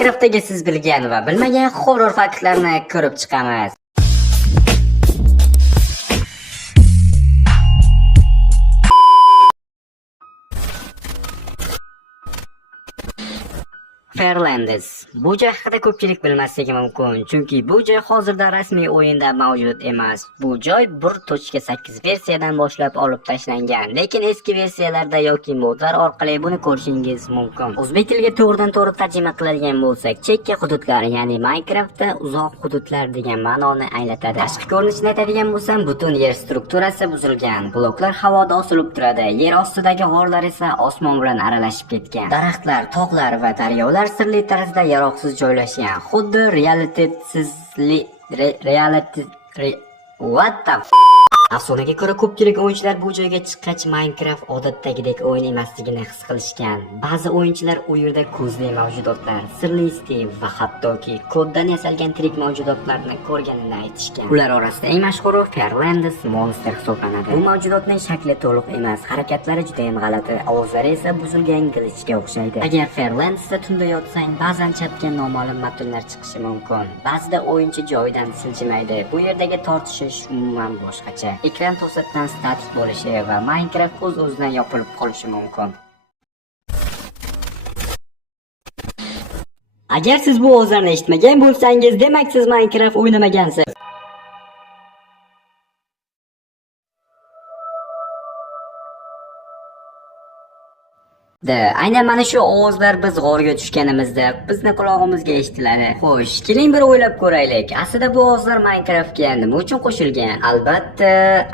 Minecraft'dagi siz bilgan va bilmagan horror faktlarni ko'rib chiqamiz. Fairlands. Bu joy haqida ko'pchilik bilmasligi mumkin, chunki bu joy hozirda rasmiy o'yinda mavjud emas. Bu joy 1.8 versiyadan boshlab olib tashlangan, lekin eski versiyalarda yoki modlar orqali buni ko'rishingiz mumkin. O'zbek tiliga to'g'ridan-to'g'ri tarjima qiladigan bo'lsak, chekka hududlar, ya'ni Minecraftda uzoq hududlar degan ma'noni anglatadi. Tashqi ko'rinishni aytadigan bo'lsam, butun yer strukturasi buzilgan. Bloklar havoda osilib turadi, yer ostidagi g'orlar esa osmon bilan aralashib ketgan. Daraxtlar, tog'lar va daryolar sirli tarzda yaroqsiz joylashgan. Xuddi what the Afsonaga ko'ra, ko'pchilik o'yinchilar bu joyga chiqqach Minecraft odatdagidek o'yin emasligini his qilishgan. Ba'zi o'yinchilar u yerda ko'zli mavjudotlar, sirli Steve va hattoki koddan yasalgan tirik mavjudotlarni ko'rganini aytishgan. Ular orasida eng mashhuri Fairlands monster hisoblanadi. Bu mavjudotning shakli to'liq emas, harakatlari juda ham g'alati, ovozlari esa buzilgan glitchga o'xshaydi. Agar Fairlandsda tunda yotsang, ba'zan chatga noma'lum matnlar chiqishi mumkin. Ba'zida o'yinchi joyidan siljimaydi. Bu yerdagi tortishish umuman boshqacha. Ekran to'satdan statik bo'lishi va Minecraft o'z-o'zidan yopilib qolishi mumkin. Agar siz bu ovozlarni eshitmagan bo'lsangiz, demak siz Minecraft o'ynamagansiz. Aynan mana shu ovozlar biz g'orga tushganimizda bizni qulog'imizga eshitiladi. Xo'sh, keling bir o'ylab ko'raylik. Aslida bu ovozlar Minecraftga nima uchun qo'shilgan? Albatta,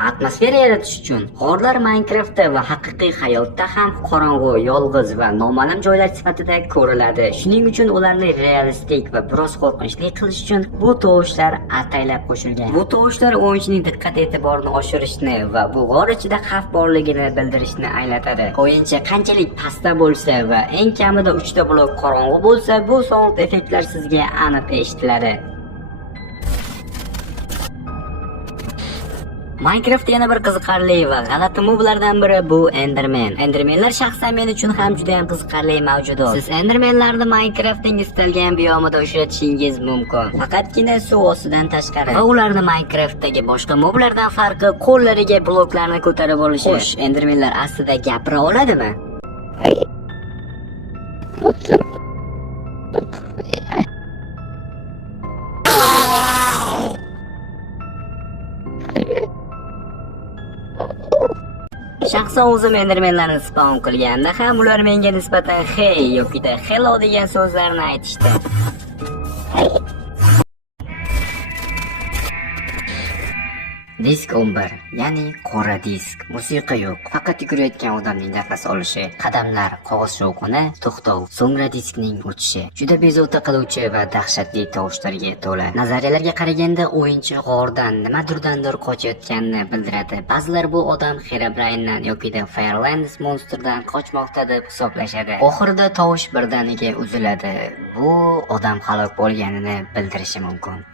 atmosfera yaratish uchun. G'orlar Minecraftda va haqiqiy hayotda ham qorong'u, yolg'iz va noma'lum joylar sifatida ko'riladi. Shuning uchun ularni realistik va biroz qo'rqinchli qilish uchun bu tovushlar ataylab qo'shilgan. Bu tovushlar o'yinchining diqqat e'tiborini oshirishni va bu g'or ichida xavf borligini bildirishni anglatadi. O'yinchi qanchalik pastda bo'lsa va eng kamida 3 ta blok qorong'u bo'lsa, bu sound effektlar sizga aniq eshitiladi. Minecraft yana bir qiziqarli va g'alati moblardan biri bu Enderman. Endermanlar shaxsan men uchun ham juda ham qiziqarli mavjudot. Siz Endermanlarni Minecraftning istalgan biyomida uchratishingiz mumkin. Faqatgina suv ostidan tashqari. Va ularni Minecraftdagi boshqa moblardan farqi qo'llariga bloklarni ko'tarib olishi. Xo'sh, Endermanlar aslida gapira oladimi? Shaxsan o'zim Endermanlarni spawn qilganda ham ular menga nisbatan hey yoki hello degan so'zlarni aytishdi. Disk 11, ya'ni qora disk. Musiqa yo'q, faqat yugurayotgan odamning nafas olishi, qadamlar, qog'oz shovqini, to'xtov, so'ngra diskning o'chishi. Juda bezovta qiluvchi va dahshatli tovushlarga to'la. Nazariyalarga qaraganda o'yinchi g'ordan nimadirdandir qochayotganini bildiradi. Ba'zilar bu odam Herobrine'dan yoki Fairlands monsterdan qochmoqda deb hisoblashadi. Oxirida tovush birdaniga uziladi. Bu odam halok bo'lganini bildirishi mumkin.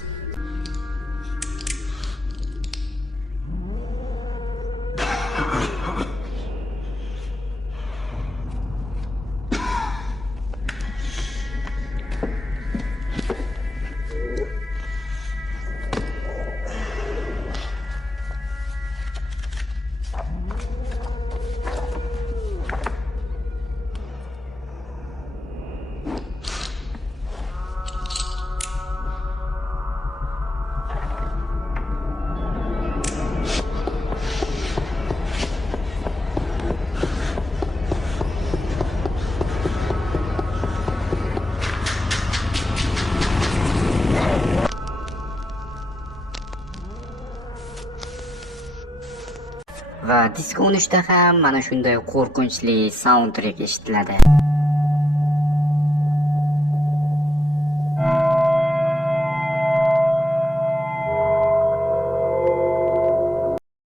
Va disk 13 da ham mana shunday qo'rqinchli soundtrack eshitiladi.